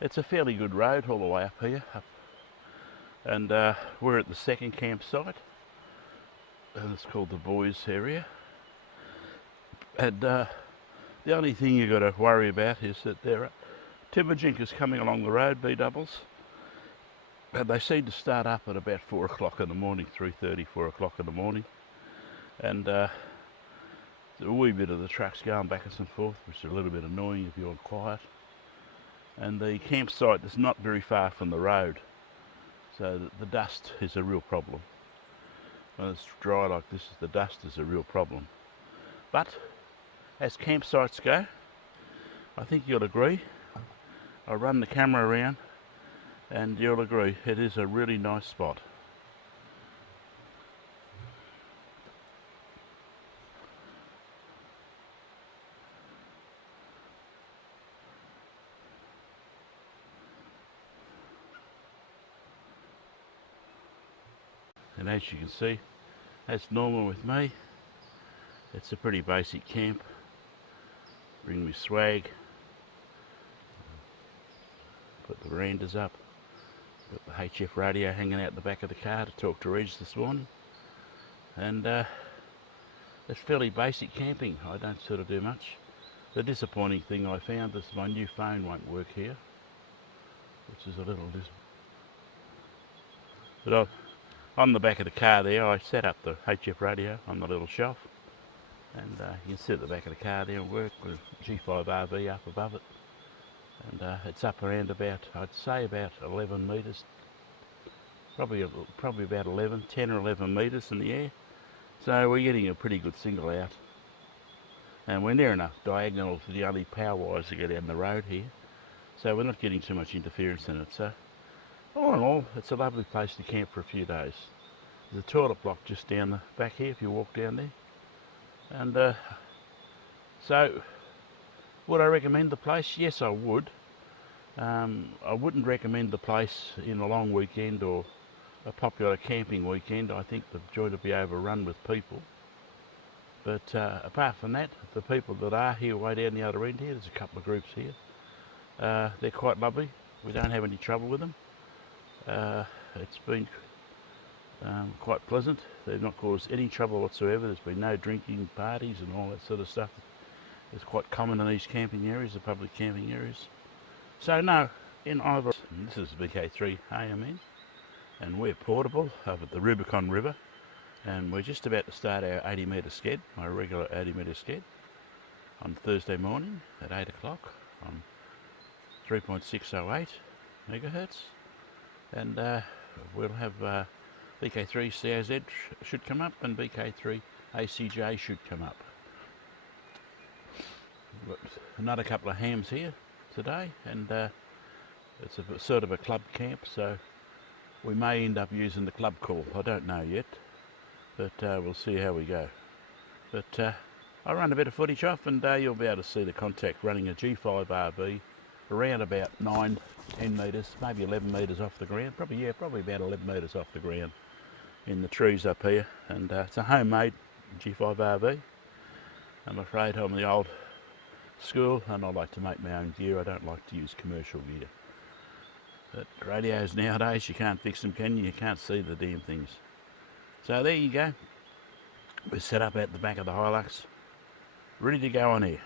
It's a fairly good road all the way up here, and we're at the second campsite, and it's called the Boys area. And the only thing you've got to worry about is that there are timberjinkers coming along the road, B-doubles, and they seem to start up at about 4 o'clock in the morning, 3:30, 4 o'clock in the morning, and a wee bit of the trucks going backwards and forth, which is a little bit annoying if you're quiet. And the campsite is not very far from the road, so the dust is a real problem. When it's dry like this, the dust is a real problem. But as campsites go, I think you'll agree. I'll run the camera around and you'll agree it is a really nice spot. And as you can see, that's normal with me. It's a pretty basic camp. Bring me swag. Put the verandas up. Got the HF radio hanging out the back of the car to talk to Reg this morning. And it's fairly basic camping. I don't sort of do much. The disappointing thing I found is my new phone won't work here, which is a little disappointing. But on the back of the car there, I set up the HF radio on the little shelf, and you can sit at the back of the car there and work with G5 RV up above it, and it's up around about, I'd say about 11 metres, probably about 10 or 11 metres in the air, so we're getting a pretty good single out, and we're near enough diagonal to the only power wires that go down the road here, so we're not getting too much interference in it. So all in all, it's a lovely place to camp for a few days. There's a toilet block just down the back here if you walk down there. And so, would I recommend the place? Yes, I would. I wouldn't recommend the place in a long weekend or a popular camping weekend. I think the joint will be overrun with people. But apart from that, the people that are here way down the other end here, there's a couple of groups here. They're quite lovely. We don't have any trouble with them. It's been quite pleasant. They've not caused any trouble whatsoever. There's been no drinking parties and all that sort of stuff. It's quite common in these camping areas, the public camping areas. So no, in either, this is VK3 AMN, and we're portable up at the Rubicon River, and we're just about to start our 80 metre sked, my regular 80 metre sked, on Thursday morning at 8 o'clock on 3.608 megahertz. And we'll have VK3 COZ should come up, and VK3 ACJ should come up. We've got another couple of hams here today, and it's a sort of a club camp, so we may end up using the club call. I don't know yet, but we'll see how we go. But I'll run a bit of footage off, and you'll be able to see the contact running a G5 RV around about 9-10 metres, maybe 11 metres off the ground, probably about 11 metres off the ground in the trees up here. And it's a homemade G5 RV. I'm afraid I'm the old school and I like to make my own gear. I don't like to use commercial gear. But radios nowadays, you can't fix them, can you? You can't see the damn things. So there you go. We're set up at the back of the Hilux, ready to go on air.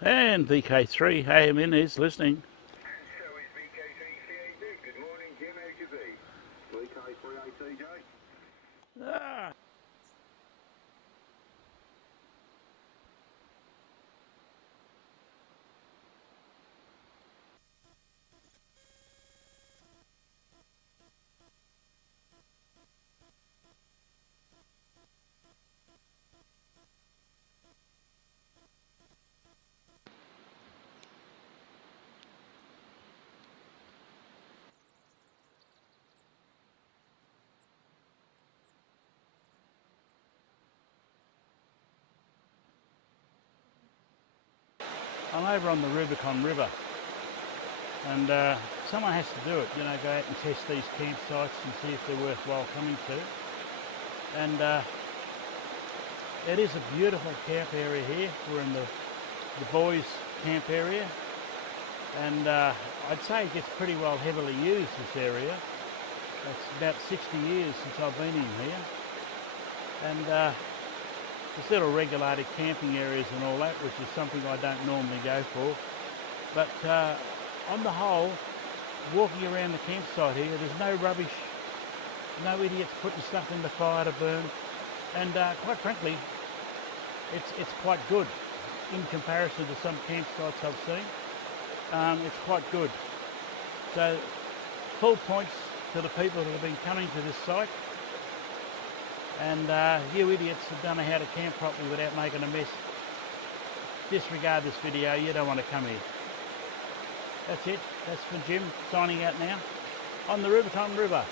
And VK3 AMN is listening. And so is VK3 CAD. Good morning, Jim. How's your be? VK3 ATJ. Ah. I'm over on the Rubicon River, and someone has to do it, you know, go out and test these campsites and see if they're worthwhile coming to. And It is a beautiful camp area here. We're in the boys' camp area, and I'd say it gets pretty well heavily used, this area. It's about 60 years since I've been in here, and there's little regulated camping areas and all that, which is something I don't normally go for. But on the whole, walking around the campsite here, there's no rubbish, no idiots putting stuff in the fire to burn, and quite frankly, it's quite good in comparison to some campsites I've seen. It's quite good. So full points to the people that have been coming to this site, and you idiots that don't know how to camp properly without making a mess, disregard this video. You don't want to come here. That's it. That's for Jim signing out now on the Rubicon River.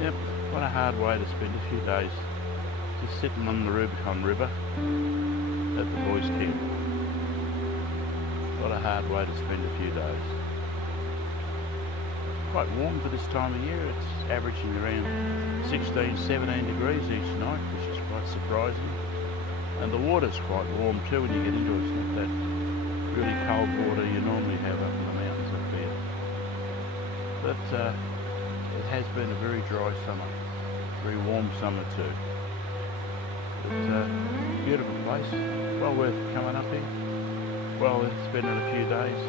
Yep, what a hard way to spend a few days just sitting on the Rubicon River at the boys' camp. What a hard way to spend a few days. Quite warm for this time of year. It's averaging around 16, 17 degrees each night, which is quite surprising. And the water's quite warm too when you get into it. It's not that really cold water you normally have up in the mountains up there. But it has been a very dry summer, very warm summer too. But beautiful place, well worth coming up here, well worth spending a few days.